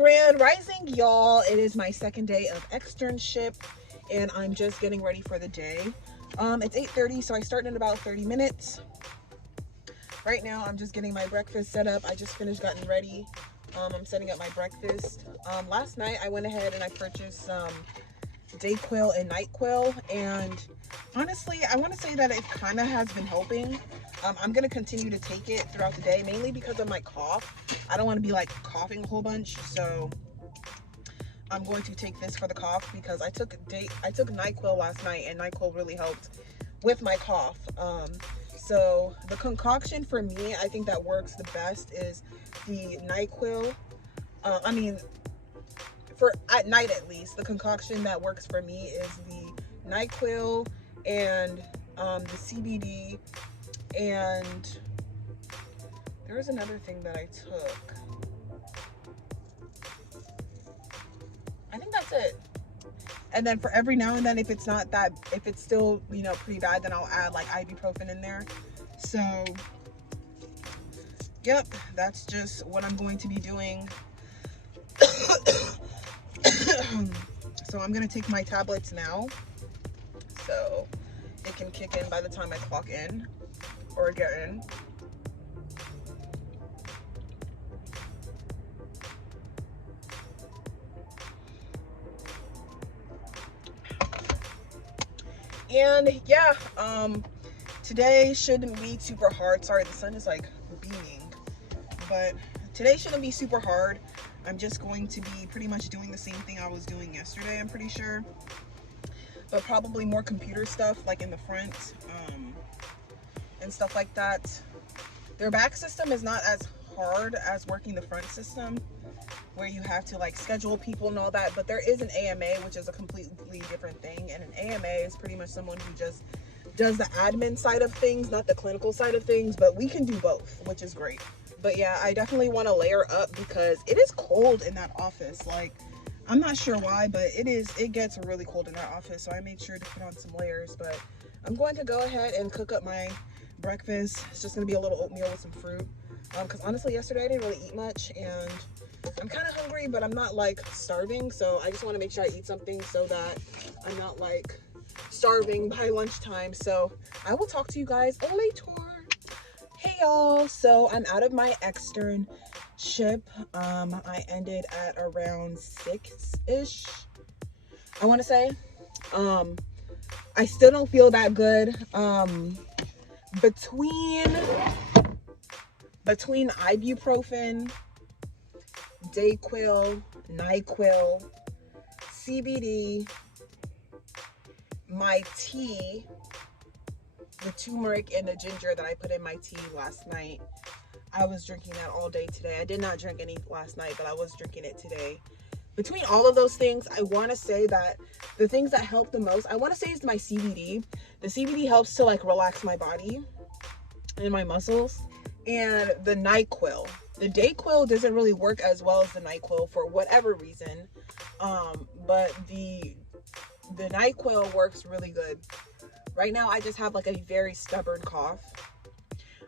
Grand Rising, y'all. It is my second day of externship and I'm just getting ready for the day. It's 8:30, so I start in about 30 minutes. Right now I'm just getting my breakfast set up. I just finished getting ready. I'm setting up my breakfast. Last night I went ahead and I purchased some Dayquil and NyQuil, and honestly I want to say that it kind of has been helping. I'm going to continue to take it throughout the day, mainly because of my cough. I don't want to be like coughing a whole bunch, so I'm going to take this for the cough because I took NyQuil last night and NyQuil really helped with my cough. So the concoction for me, I think that works the best is the NyQuil. For at night at least, the concoction that works for me is the NyQuil and the CBD, and there was another thing that I took. I think that's it. And then for every now and then, if it's still, you know, pretty bad, then I'll add like ibuprofen in there. So yep, that's just what I'm going to be doing. So I'm gonna take my tablets now, so it can kick in by the time I clock in or get in. And yeah, today shouldn't be super hard. Sorry, the sun is like beaming, but today shouldn't be super hard. I'm just going to be pretty much doing the same thing I was doing yesterday, I'm pretty sure, but probably more computer stuff like in the front, and stuff like that. Their back system is not as hard as working the front system, where you have to like schedule people and all that, but there is an AMA, which is a completely different thing. And an AMA is pretty much someone who just does the admin side of things, not the clinical side of things, but we can do both, which is great. But yeah, I definitely want to layer up because it is cold in that office. Like, I'm not sure why, but it gets really cold in that office, so I made sure to put on some layers. But I'm going to go ahead and cook up my breakfast. It's just gonna be a little oatmeal with some fruit, because honestly yesterday I didn't really eat much and I'm kind of hungry, but I'm not like starving, so I just want to make sure I eat something so that I'm not like starving by lunchtime. So I will talk to you guys later. Hey y'all, so I'm out of my externship. I ended at around 6-ish, I want to say. I still don't feel that good. Between ibuprofen, Dayquil, NyQuil, CBD, my tea, the turmeric and the ginger that I put in my tea last night, I was drinking that all day today. I did not drink any last night, but I was drinking it today. Between all of those things, I want to say that the things that help the most, I want to say, is my CBD. The CBD helps to like relax my body and my muscles. And the NyQuil. The Dayquil doesn't really work as well as the NyQuil for whatever reason. But the NyQuil works really good. Right now I just have like a very stubborn cough.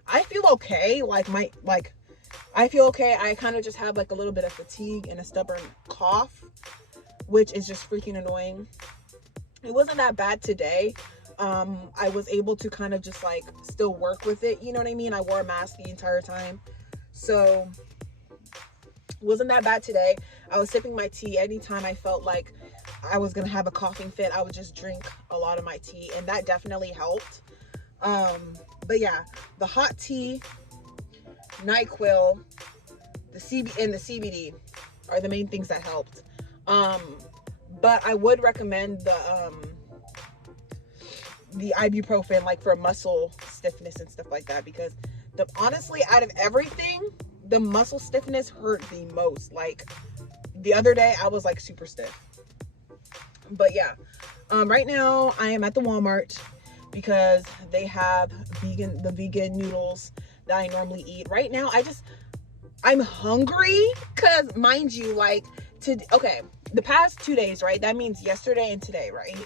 I feel okay. I feel okay. I kind of just have like a little bit of fatigue and a stubborn cough, which is just freaking annoying. It wasn't that bad today. I was able to kind of just like still work with it, you know what I mean? I wore a mask the entire time, so it wasn't that bad today. I was sipping my tea. Anytime I felt like I was gonna have a coughing fit, I would just drink a lot of my tea, and that definitely helped. But yeah, the hot tea, NyQuil, the CBD are the main things that helped. But I would recommend the ibuprofen, like for muscle stiffness and stuff like that, because honestly, out of everything, the muscle stiffness hurt the most. Like the other day I was like super stiff. But yeah, right now I am at the Walmart because they have the vegan noodles that I normally eat. Right now I'm hungry because, mind you, like the past 2 days, right? That means yesterday and today, right?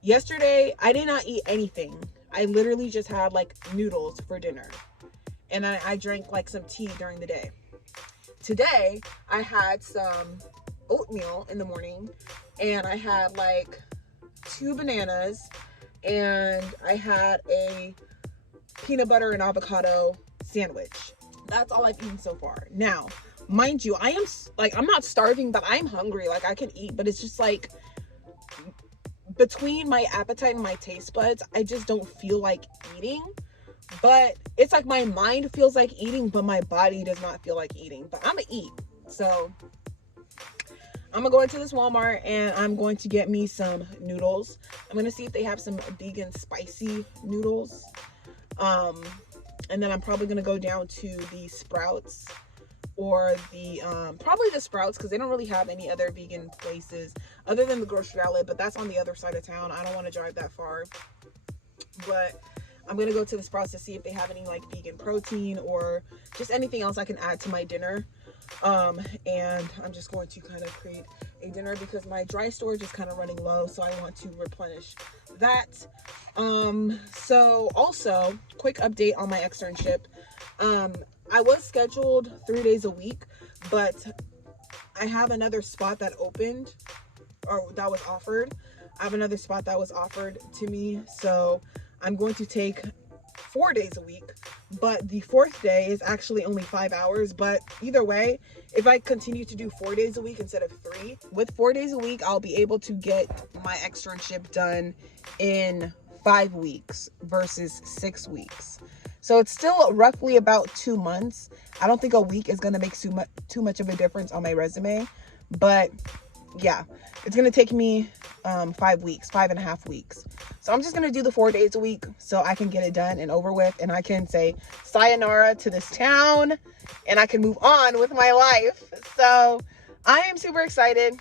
Yesterday, I did not eat anything. I literally just had like noodles for dinner. And I drank like some tea during the day. today I had some oatmeal in the morning, and I had like 2 bananas, and I had a peanut butter and avocado sandwich. That's all I've eaten so far. Now, mind you, I'm not starving, but I'm hungry. Like, I can eat, but it's just like between my appetite and my taste buds, I just don't feel like eating. But it's like my mind feels like eating, but my body does not feel like eating. But I'm gonna eat. So I'm gonna go into this Walmart and I'm going to get me some noodles. I'm gonna see if they have some vegan spicy noodles. And then I'm probably gonna go down to the Sprouts, or the probably the Sprouts, because they don't really have any other vegan places other than the grocery outlet, but that's on the other side of town. I don't want to drive that far, but I'm gonna go to the Sprouts to see if they have any like vegan protein or just anything else I can add to my dinner. And I'm just going to kind of create a dinner because my dry storage is kind of running low, so I want to replenish that. So also, quick update on my externship. I was scheduled 3 days a week, but I have another spot that opened, or that was offered. I have another spot that was offered to me, so I'm going to take 4 days a week, but the 4th day is actually only 5 hours. But either way, if I continue to do 4 days a week instead of 3, with 4 days a week, I'll be able to get my externship done in 5 weeks versus 6 weeks. So it's still roughly about 2 months. I don't think a week is going to make too much of a difference on my resume, but yeah, it's going to take me 5 weeks, 5.5 weeks. So I'm just going to do the 4 days a week so I can get it done and over with, and I can say sayonara to this town and I can move on with my life. So I am super excited.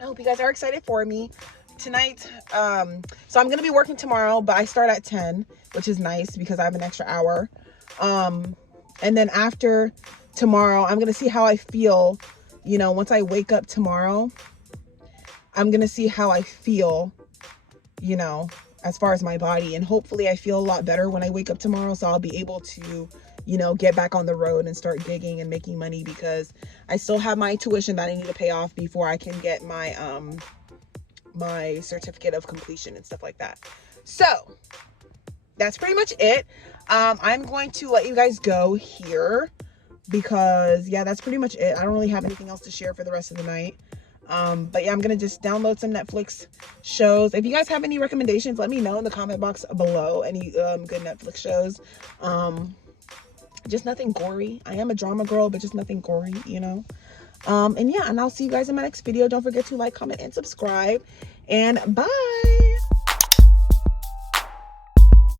I hope you guys are excited for me tonight. So I'm going to be working tomorrow, but I start at 10, which is nice because I have an extra hour. And then after tomorrow, I'm going to see how I feel. You know, once I wake up tomorrow, I'm going to see how I feel, you know, as far as my body. And hopefully I feel a lot better when I wake up tomorrow. So I'll be able to, you know, get back on the road and start gigging and making money, because I still have my tuition that I need to pay off before I can get my, my certificate of completion and stuff like that. So that's pretty much it. I'm going to let you guys go here because yeah, that's pretty much it. I don't really have anything else to share for the rest of the night. But yeah, I'm gonna just download some Netflix shows. If you guys have any recommendations, let me know in the comment box below. Any good Netflix shows. Just nothing gory. I am a drama girl, but just nothing gory, you know. And yeah, and I'll see you guys in my next video. Don't forget to like, comment, and subscribe. And bye.